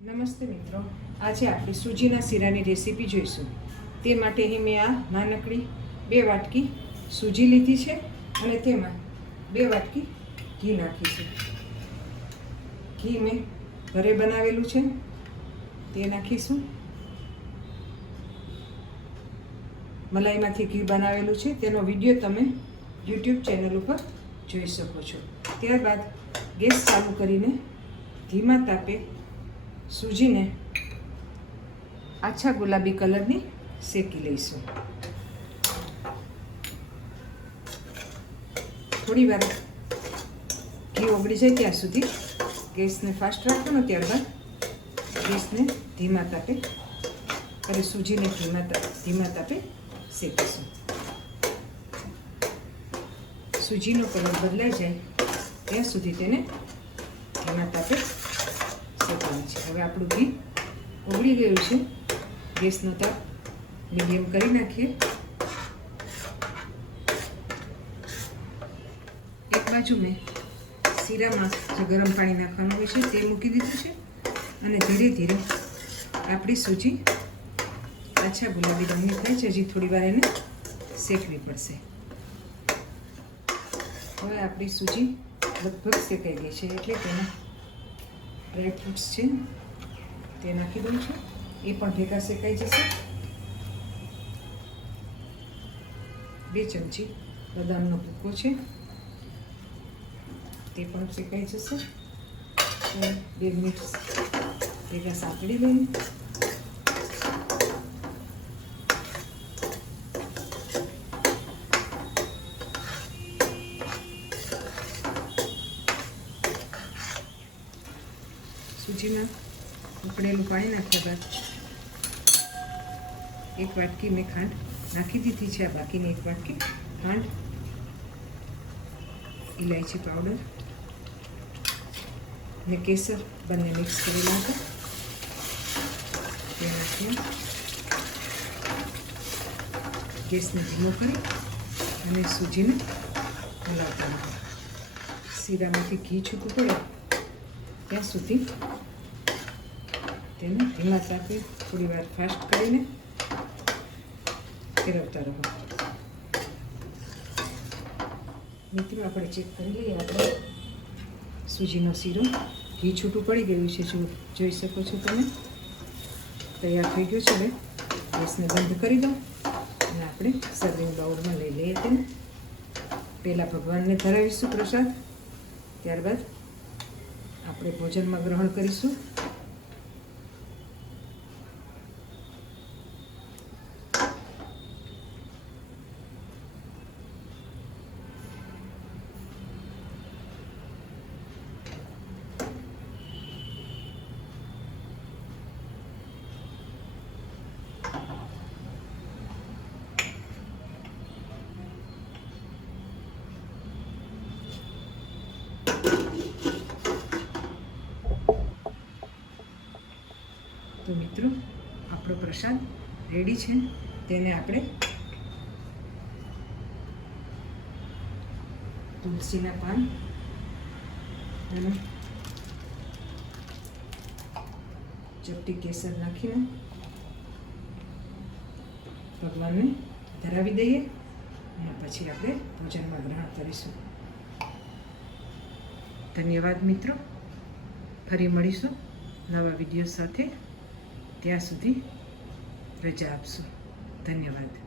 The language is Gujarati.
નમસ્તે મિત્રો. આજે આપણે સૂજીના શીરાની રેસીપી જોઈશું. તે માટે અહીં મેં આ નાનકડી બે વાટકી સૂજી લીધી છે અને તેમાં બે વાટકી ઘી નાખીશું ઘી મેં ઘરે બનાવેલું છે. તે નાખીશું. મલાઈમાંથી ઘી બનાવેલું છે. તેનો વીડિયો તમે યુટ્યુબ ચેનલ ઉપર જોઈ શકો છો. ત્યારબાદ ગેસ ચાલુ કરીને ધીમા તાપે સૂજીને આછા ગુલાબી કલરની શેકી લઈશું. થોડી વાર ઘી ઓગળી જાય ત્યાં સુધી ગેસને ફાસ્ટ રાખવાનો, ત્યારબાદ ગેસને ધીમા તાપે અને સૂજીને ધીમા ધીમા તાપે શેકીશું. સૂજીનો કલર બદલાઈ જાય ત્યાં સુધી તેને ધીમા તાપે શેકવાનું છે. હવે આપણું ઘી ઓગળી ગયું છે. ગેસનો તાપ મીડિયમ કરી નાખીએ. એક બાજુ મેં શીરામાં જે ગરમ પાણી નાખવાનું હોય છે તે મૂકી દીધું છે અને ધીરે ધીરે આપણી સૂજી આછા ગુલાબી રંગની થાય છે. હજી થોડી વાર એને શેકવી પડશે. હવે આપણી સૂજી લગભગ શેકાઈ ગઈ છે એટલે તેના ડ્રાયફ્રૂટ્સ છે, તે નાખી દઉં છું. એ પણ ભેગા શેકાઈ જશે. બે ચમચી બદામનો ભૂકો છે. તે પણ શેકાઈ જશે. બે મિનિટ ભેગા સાંકળી લઈએ સૂજીમાં ઉકળેલું પાણી નાખ્યા બાદ એક વાટકી મેં ખાંડ નાખી દીધી છે. આ બાકીની એક વાટકી ખાંડ ઇલાયચી પાવડર ને કેસર બંને મિક્સ કરી નાખો. તે નાખ્યા ગેસને ધીમો કરી અને સૂજીને હલાવતા નાખો શીરામાંથી ઘી છૂટું પડે ત્યાં સુધી તેને ધીમા તાપે થોડી વાર ફાસ્ટ કરીને ફેરવતા રહો મિત્રો આપણે ચેક કરી લઈએ આપણે સૂજીનો શીરો ઘી છૂટું પડી ગયું છે જો જોઈ શકો છો તમે તૈયાર થઈ ગયો છે હવે ગેસને બંધ કરી દો અને આપણે સર્વિંગ બાઉલમાં લઈ લઈએ તેને પહેલાં ભગવાનને ધરાવીશું પ્રસાદ ત્યારબાદ આપણે ભોજનમાં ગ્રહણ કરીશું. તો મિત્રો, આપણો પ્રસાદ રેડી છે. તેને આપણે તુલસીના પાન અને ચપટી કેસર નાખીને ભગવાનને ધરાવી દઈએ અને પછી આપણે ભોજનમાં ગ્રહણ કરીશું. ધન્યવાદ મિત્રો. ફરી મળીશું નવા વીડિયો સાથે. ત્યાં સુધી રજા આપશો. ધન્યવાદ.